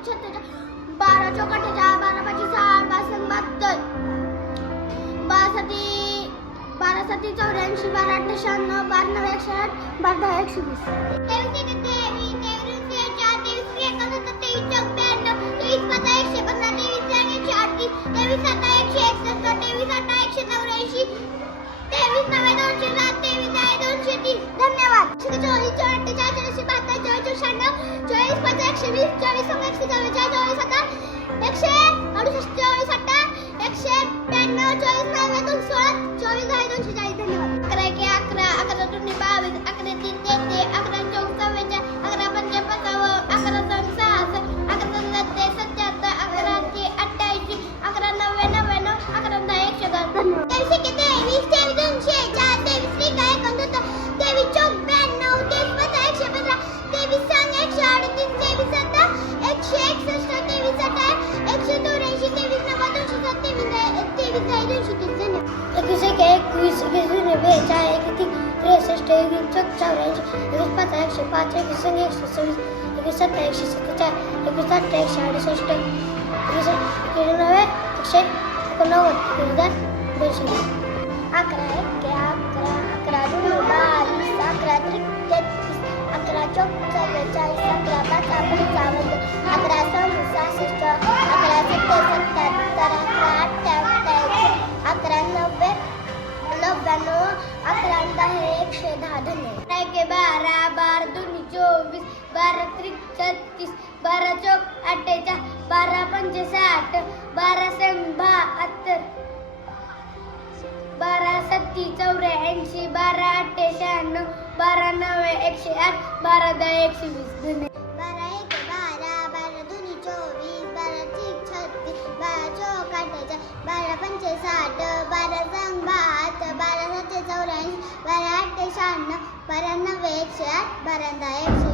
बारा चौका बारा पाचशे बहात्तर बारासाठी बारासाठी चौऱ्याऐंशी बारा अठ्ठ्याण्णव बारा नव्या एकशे आठ बारा दहा एकशे वीस. एकशे वीस चोवीस सहा एकशे चव्वेचाळीस चोवीस सत्तर एकशे अडुसष्ट चोवीस अठ्ठा एकशे ब्याण्णव चोवीस नव्या दोन सोळा चोवीस दहा दोनशे चाळीस धन्यवाद. अकरा एके अकरा अकरा दोन्ही बावीस अकरा तीन तेहतीस अकरा चौक चव्वेचाळीस अकरा पंचे पंचावन्न अकरा दोन सहा अकरा दोन सत्ते सत्याहत्तर अकरा ते अठ्ठ्याऐंशी अकरा नव्वे नव्याण्णव अकरा दहा एकशे दस धन्यवाद. चौऱ्याऐंशी एकवीस पाच एकशे पाच एकवीस संग एकशे सव्वीस एकवीस सत्ता एकशे सत्तेचाळीस एकवीस अठरा एकशे अडुसष्ट एकवीस एकवीस एकशे एकोणनव्वद एकवीस दहा दोनशे वीस अकरा एक अकरा अकरा दोन बावीस अकरा त्रिक तेहतीस अकरा चौक चव्वेचाळीस अकरा पाच अकरा एकशे दहा धन्यवाद एके बारा बारा दोन्ही चोवीस बारा त्रिक छत्तीस बारा चौक अठ्ठेचाळीस बारा पंचे साठ बारा संग बहात्तर बारा सत्ती चौऱ्याऐंशी बारा अठ्ठे शहाण्णव बारा नव्या एकशे आठ बारा दहा एकशे वीस धन्यवाद बारा एक बारा बारा दोन्ही चोवीस बारा तीन छत्तीस बारा चौक अठ्ठेचाळीस बारा पंचे साठ सत्ते चौऱ्याऐंशी बारा अठ्ठे शहाण्णव बारा नव्वे एकशे आठ